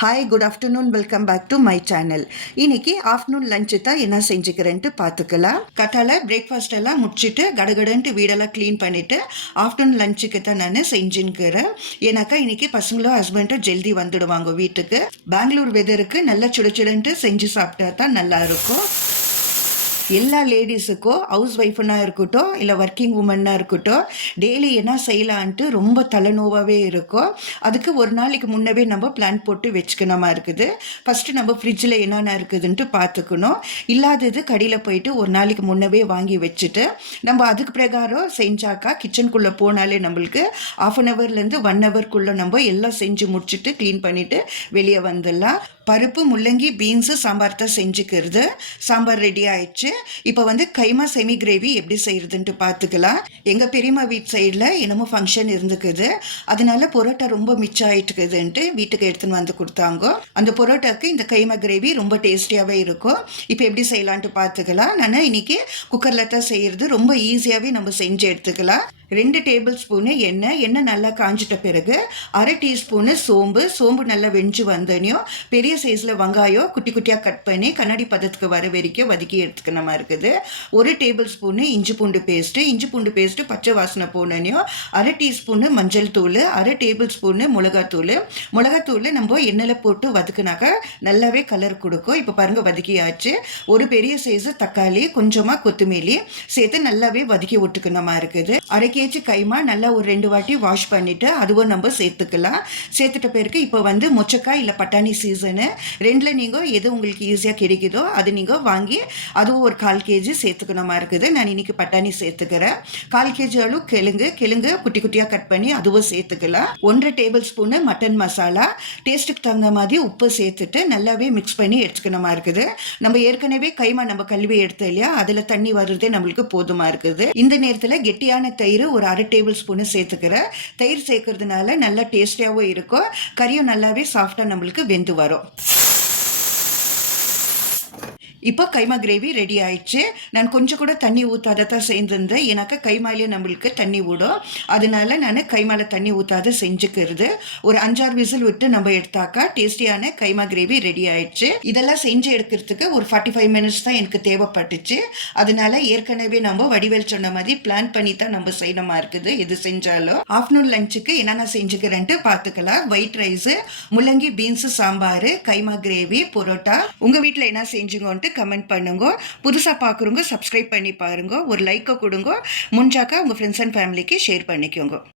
Hi, good afternoon. Welcome back to my channel. இன்னைக்கு afternoon lunch தான் என்ன செஞ்சுக்கிறேன்ட்டு பார்த்துக்கலாம். கட்டால பிரேக்ஃபாஸ்ட் எல்லாம் முடிச்சுட்டு கடகடன்ட்டு வீடெல்லாம் க்ளீன் பண்ணிவிட்டு ஆஃப்டர்நூன் லஞ்சுக்கு தான் நான் செஞ்சுன்னுக்கிறேன். ஏன்னாக்கா இன்னைக்கு பசங்களும் ஹஸ்பண்டும் ஜல்தி வந்துடுவாங்க வீட்டுக்கு. பெங்களூர் வெதருக்கு நல்லா சுடச்சுடன்ட்டு செஞ்சு சாப்பிட்டா தான் நல்லாயிருக்கும். எல்லா லேடிஸுக்கும் ஹவுஸ் ஒய்ஃப்னா இருக்கட்டும், இல்லை ஒர்க்கிங் உமன்னாக இருக்கட்டும், டெய்லி என்ன செய்யலான்ட்டு ரொம்ப தலைநோவாகவே இருக்கும். அதுக்கு ஒரு நாளைக்கு முன்னவே நம்ம பிளான் போட்டு வச்சுக்கணுமா இருக்குது. ஃபஸ்ட்டு நம்ம ஃப்ரிட்ஜில் என்னென்ன இருக்குதுன்ட்டு பார்த்துக்கணும். இல்லாதது கடையில் போயிட்டு ஒரு நாளைக்கு முன்னவே வாங்கி வச்சுட்டு நம்ம அதுக்கு பிரகாரம் செஞ்சாக்கா கிச்சனுக்குள்ளே போனாலே நம்மளுக்கு 1/2 ஹவர்லேருந்து 1 ஹவர்க்குள்ளே நம்ம எல்லாம் செஞ்சு முடிச்சுட்டு க்ளீன் பண்ணிவிட்டு வெளியே வந்துடலாம். பருப்பு, முள்ளங்கி, பீன்ஸு சாம்பார் தான் செஞ்சுக்கிறது. சாம்பார் ரெடி ஆயிடுச்சு. இப்போ கைமா செமி கிரேவி எப்படி செய்யறதுன்ட்டு பார்த்துக்கலாம். எங்கள் பெரியம்மா வீட்டு சைடில் என்னமோ ஃபங்க்ஷன் இருந்துக்குது. அதனால பரோட்டா ரொம்ப மிச்சம் ஆயிட்டுக்குதுன்ட்டு வீட்டுக்கு எடுத்துன்னு வந்து கொடுத்தாங்க. அந்த பரோட்டாக்கு இந்த கைமா கிரேவி ரொம்ப டேஸ்டியாகவே இருக்கும். இப்போ எப்படி செய்யலான்ட்டு பார்த்துக்கலாம். நான் இன்னைக்கு குக்கரில் தான் செய்கிறது. ரொம்ப ஈஸியாகவே நம்ம செஞ்சு எடுத்துக்கலாம். 2 டேபிள் ஸ்பூனு எண்ணெய் நல்லா காஞ்சிட்ட பிறகு 1/2 டீஸ்பூனு சோம்பு நல்லா வெஞ்சு வந்தனையும் பெரிய சைஸில் வெங்காயம் குட்டி குட்டியாக கட் பண்ணி கண்ணாடி பதத்துக்கு வர வரைக்கும் வதக்கி எடுத்துக்கணுமா இருக்குது. 1 டேபிள் ஸ்பூனு இஞ்சி பூண்டு பேஸ்ட்டு பச்சை வாசனை போனனையும் 1/2 டீஸ்பூனு மஞ்சள் தூள், 1/2 டேபிள் ஸ்பூனு மிளகாத்தூள் நம்ம எண்ணெயில் போட்டு வதக்குனாக்கா நல்லாவே கலர் கொடுக்கும். இப்போ பாருங்கள் வதக்கியாச்சு. ஒரு பெரிய சைஸு தக்காளி, கொஞ்சமாக கொத்தமல்லி சேர்த்து நல்லாவே வதக்கி விட்டுக்கணுமா இருக்குது. 1/2 கேஜி கைமா நல்லா ஒரு 2 வாட்டி வாஷ் பண்ணிவிட்டு அதுவும் நம்ம சேர்த்துக்கலாம். சேர்த்துட்ட பிறகு இப்போ மொச்சக்காய் இல்லை பட்டாணி சீசனு, 2ல் நீங்கள் எது உங்களுக்கு ஈஸியாக கிடைக்குதோ அது நீங்கள் வாங்கி அதுவும் ஒரு 1/4 கேஜி சேர்த்துக்கணுமா இருக்குது. நான் இன்றைக்கி பட்டாணி சேர்த்துக்கிறேன். 1/4 கேஜி அளவு கிழங்கு குட்டி குட்டியாக கட் பண்ணி அதுவும் சேர்த்துக்கலாம். 1/2 டேபிள் ஸ்பூனு மட்டன் மசாலா, டேஸ்ட்டுக்கு தகுந்த மாதிரி உப்பு சேர்த்துட்டு நல்லாவே மிக்ஸ் பண்ணி எடுத்துக்கணுமா இருக்குது. நம்ம ஏற்கனவே கைமா நம்ம கழுவி எடுத்தோம் இல்லையா, அதில் தண்ணி வருதே நம்மளுக்கு போதுமா இருக்குது. இந்த நேரத்தில் கெட்டியான தயிர் ஒரு 1/2 டேபிள் ஸ்பூனு சேர்த்துக்கிறேன். தயிர் சேர்க்கறதுனால நல்லா டேஸ்டியாகவும் இருக்கும். கறியும் நல்லாவே சாஃப்டாக நம்மளுக்கு வெந்து வரும். இப்போ கைமா கிரேவி ரெடி ஆயிடுச்சு. நான் கொஞ்சம் கூட தண்ணி ஊற்றாத தான் செஞ்சிருந்தேன். ஏன்னாக்கா கைமாலே நம்மளுக்கு தண்ணி விடும். அதனால நான் கைமால தண்ணி ஊற்றாத செஞ்சுக்கிறது. ஒரு 5-6 விசில் விட்டு நம்ம எடுத்தாக்கா டேஸ்டியான கைமா கிரேவி ரெடி ஆயிடுச்சு. இதெல்லாம் செஞ்சு எடுக்கிறதுக்கு ஒரு 45 மினிட்ஸ் தான் எனக்கு தேவைப்பட்டுச்சு. அதனால ஏற்கனவே நம்ம வடிவேல் சொன்ன மாதிரி பிளான் பண்ணி தான் நம்ம செய்யணுமா இருக்குது. இது செஞ்சாலும் ஆஃப்டர்நூன் லஞ்சுக்கு என்னென்ன செஞ்சுக்கிறேன்ட்டு பார்த்துக்கலாம். ஒயிட் ரைஸு, முள்ளங்கி பீன்ஸு சாம்பார், கைமா கிரேவி, பரோட்டா. உங்கள் வீட்டில் என்ன செஞ்சுங்கன்ட்டு கமெண்ட் பண்ணுங்க. புதுசாக பார்க்குறவங்க சப்ஸ்கிரைப் பண்ணி பாருங்க. ஒரு லைக்கை கொடுங்க. முடிஞ்சாக்கா உங்கள் ஃப்ரெண்ட்ஸ் அண்ட் ஃபேமிலிக்கு ஷேர் பண்ணிக்கோங்க.